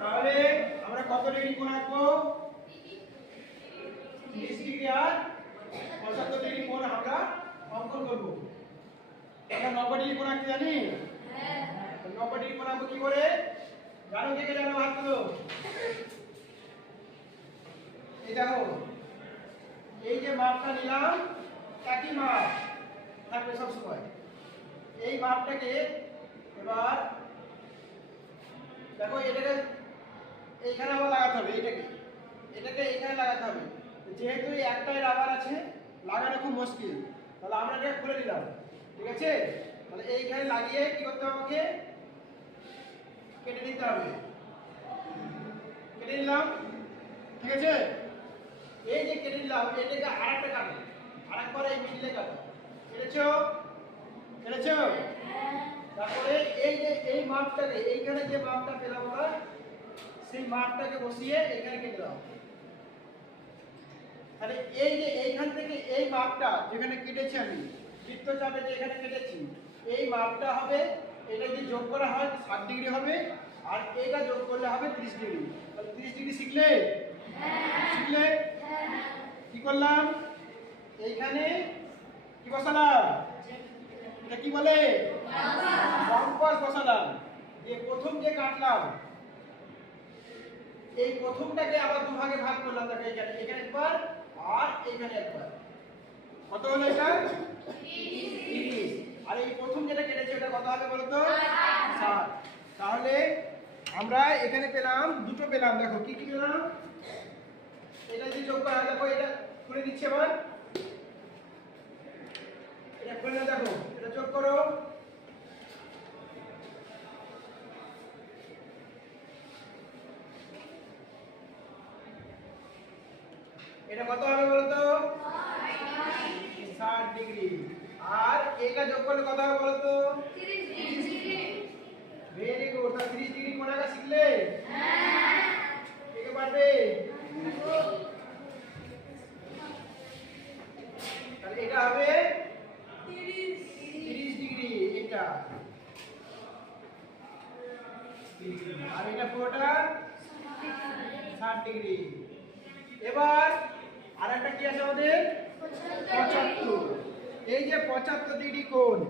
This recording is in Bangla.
তাহলে আমরা কত ডিগ্রি কোণ আঁকবো? 30 ডিগ্রি আর 75 ডিগ্রি কোণ আমরা অঙ্কন করব। আমরা 90 ডিগ্রি কোণ আঁকতে জানি? হ্যাঁ। 90 ডিগ্রি কোণ আঁকবো কি করে? জানো কে জানো হাত তুলো। এই দেখো, এই যে মাপটা নিলাম একই মাপ থাকবে সব সময়। এই মাপটাকে এবার দেখো এটাকে এইখানে আবার লাগাতে হবে, এটাকে এইখানে লাগাতে হবে। যেহেতু এই একটাই রাবার আছে, লাগানো খুব মুশকিল, তাহলে আমরা এটা খুলে নিলাম। ঠিক আছে, তাহলে এইখানে লাগিয়ে কি করতে হবে? আমাকে কেটে নিতে হবে। কেটে নিলাম, ঠিক আছে। এই যে কেটে নিলাম, এটাকে আরেকটা কাটো, আরেকবার এই মিডলে কাটো। কেটেছো? কেটেছো? তারপরে এই যে এই মাপটাকে, এইখানে যে মাপটা পেলাম আমরা, সেই মাপটাকে বসিয়ে এখানে কেটে দাও। তাহলে এই যে এইখান থেকে এই মাপটা যেখানে কেটেছি আমি, বৃত্তচাপে যে এখানে কেটেছি, এই মাপটা হবে, এটা যদি যোগ করা হয় 60 ডিগ্রি হবে, আর এটা যোগ করলে হবে 30 ডিগ্রি। তাহলে 30 ডিগ্রি শিখলে? শিখলে? কি করলাম? এইখানে কি বসালাম? এটা কি বলে? কম্পাস বসালাম। যে প্রথম যে কাটলাম, এই প্রথমটাকে আবার দুভাগে ভাগ করলাম। দেখো এখানে একবার আর এখানে একবার। কত হলো এটা? 30। আর এই প্রথম যেটা কেটেছি ওটা কত হবে বলো তো? 60। তাহলে আমরা এখানে পেলাম দুটো পেলাম। দেখো কি কি পেলাম? এটা যদি যোগ করা, দেখো এটা খুলে দিচ্ছি আবার। এটা খুলে নাও, দেখো এটা যোগ করো। এটা কত হবে বলতো? 60 ডিগ্রি। আর এটা যোগ করলে কত হবে বলতো? 30 ডিগ্রি। Very good. তাহলে 30 ডিগ্রি কোণ আঁকা শিখলে? হ্যাঁ। কে পারবে? তাহলে এটা হবে 30 ডিগ্রি এটা। আর এটা পুরোটা 60 ডিগ্রি। এবার আর একটা কি আছে আমাদের? 75। এই যে 75 ডিগ্রি কোণ,